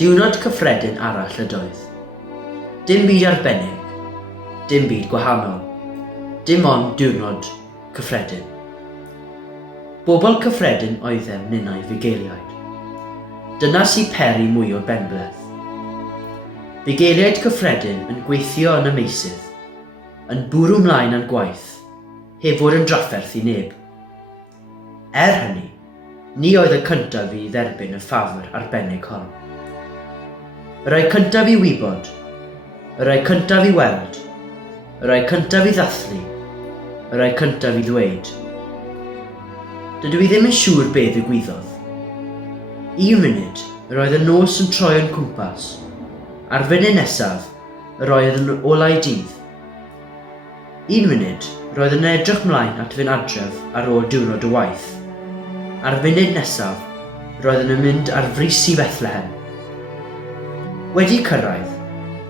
Diwrnod cyffredin arall ydoedd. Dim byd arbennig, dim byd gwahanol, dim ond diwrnod cyffredin. Bobl cyffredin oeddem ninnau fugeiliaid. Dyna sy'n peri mwy o benbleth. Fugeiliaid cyffredin yn gweithio yn y meysydd, yn bwrw mlaen yn gwaith, heb fod yn drafferth i neb. Hynny, ni oedd y cyntaf i dderbyn y ffafr arbennig hon. Y rai cyntaf i wybod, y rai cyntaf i weld, y rai cyntaf i ddathlu, y rai cyntaf i ddweud. Dydw i ddim yn siŵr beth ddigwyddodd. Un munud, yr oedd y nos yn troi yn cwmpas, a'r funud nesaf, yr oedd yn olau dydd. Un munud, yr oedd yn edrych mlaen at fynd adref ar ôl diwrnod y waith. A'r funud nesaf, yr oedd yn mynd ar frys i Bethlehem. Wedi cyrraedd,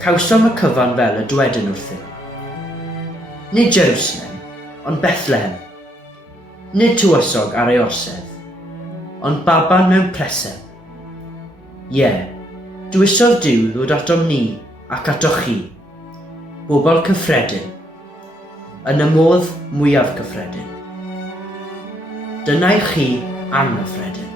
cawsom y cyfan fel y dwedyn wrthyn. Nid Jerusalem, ond Bethlehem. Nid tywysog ar ei orsedd, ond baban mewn preseb. Ie, dywysodd Duw ddod atom ni ac ato chi, bobl cyffredin, yn y modd mwyaf cyffredin. Dyna i chi anghyffredin.